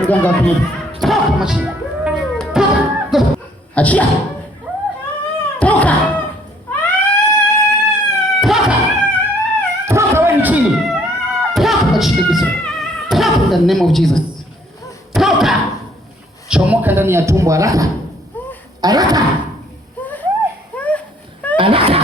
Mganga pili. Toka mashine. Toka. Achia. Toka. Toka. Toka wewe chini. Toka chini kisa. Toka in the name of Jesus. Toka. Chomoka ndani ya tumbo haraka. Haraka. Haraka.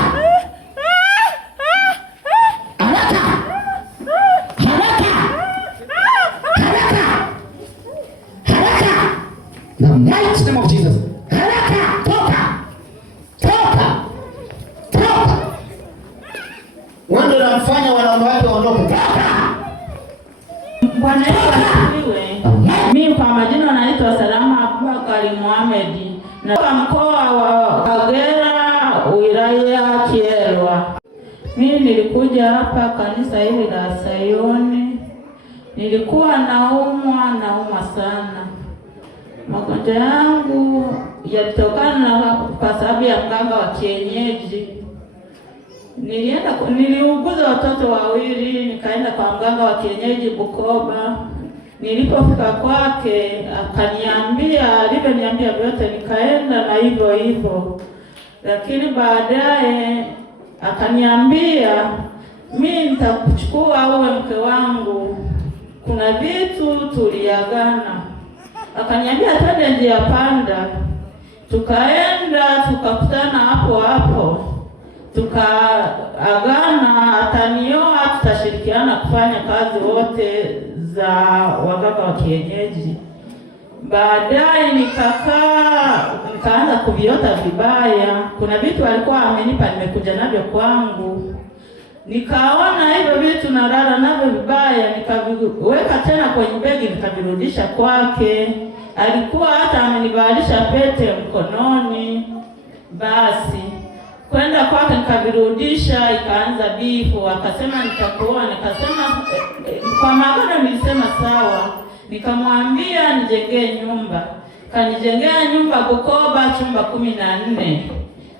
The mighty name of Jesus. Haraka, toka. Toka. Toka. Wanda namfanya wanaume wake waondoke. Toka. Bwana Yesu asifiwe. Mimi kwa majina naitwa Salama Abubakari Mohamed. Na mkoa wa Kagera, wilaya Kyerwa. Mimi nilikuja hapa kanisa hili la Sayoni. Nilikuwa naumwa sana. Magonjwa yangu yalitokana kwa sababu ya mganga wa kienyeji. Niliuguza watoto wawili, nikaenda kwa mganga wa kienyeji Bukoba. Nilipofika kwake akaniambia, alivyoniambia vyote nikaenda na hivyo. Lakini baadaye akaniambia, mimi nitakuchukua uwe mke wangu. Kuna vitu tuliagana. Akaniambia twende njia panda. Tukaenda tukakutana hapo. Tukaagana atanioa, tutashirikiana kufanya kazi wote za waganga wa kienyeji. Baadaye nikaanza kuviota vibaya. Kuna vitu alikuwa amenipa nimekuja navyo kwangu. Nikaona hivyo vitu nalala navyo vibaya, nikaviweka tena kwenye begi nikavirudisha kwake. Alikuwa hata amenivalisha pete mkononi. Basi kwenda kwake nikavirudisha, ikaanza bifu. Akasema nitakuoa, nikasema kwa maana nilisema sawa. Nikamwambia nijengee nyumba. Kanijengea nyumba Bukoba, chumba 14.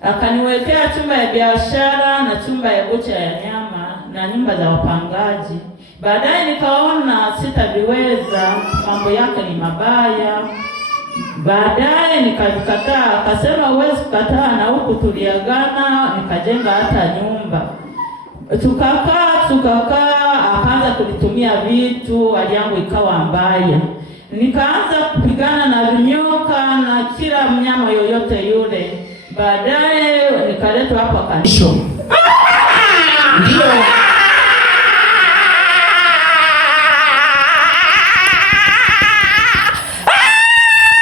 Akaniwekea chumba ya biashara na chumba ya bucha ya nyama na nyumba za wapangaji. Baadaye nikaona sitaviweza, mambo yake ni mabaya. Baadaye nikakataa, akasema huwezi kukataa na huku tuliagana, nikajenga hata nyumba. Tukakaa, akaanza kulitumia vitu, hali yangu ikawa mbaya. Nikaanza kupigana na vinyoka na kila mnyama yoyote yule. Baadaye nikaletwa hapa kanisa. Ndio.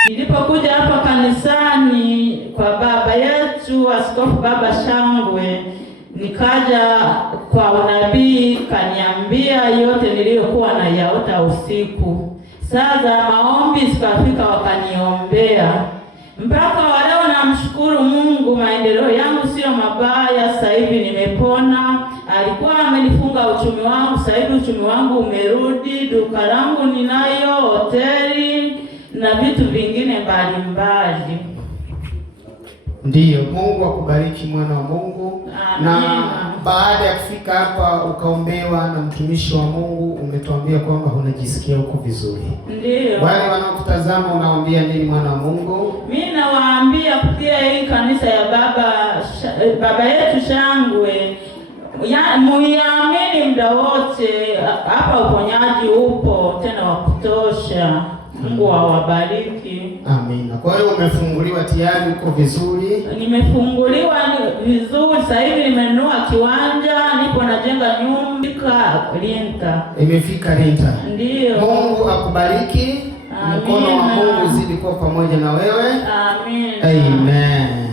Nilipokuja hapa kanisani kwa baba yetu Askofu Baba Shangwe, nikaja kwa unabii, kaniambia yote niliyokuwa na yaota usiku. Saa za maombi sikafika, wakaniombea. Mpaka leo namshukuru Mungu, maendeleo yangu sio mabaya. Sasa hivi nimepona. Alikuwa amenifunga uchumi wangu, sasa hivi uchumi wangu umerudi. Duka langu ninayo, hoteli na vitu vingine mbalimbali. Ndiyo, Mungu akubariki mwana wa Mungu. Amina. Na baada ya kufika hapa ukaombewa na mtumishi wa Mungu, umetuambia kwamba unajisikia huko vizuri. Ndiyo. Wale wanaokutazama unawaambia nini mwana wa Mungu? Mimi nawaambia kupitia hii kanisa ya baba yetu Shangwe, muiamini muda wote. Hapa uponyaji upo tena wa kutosha. Mungu awabariki. Amina. Kwa hiyo umefunguliwa tayari, uko vizuri? Nimefunguliwa vizuri. Sasa hivi nimenunua kiwanja, nipo najenga nyumba Linta. Imefika Linta. Ndiyo. Mungu akubariki. Mkono wa Mungu zidi kuwa pamoja na wewe. Amen. Amen.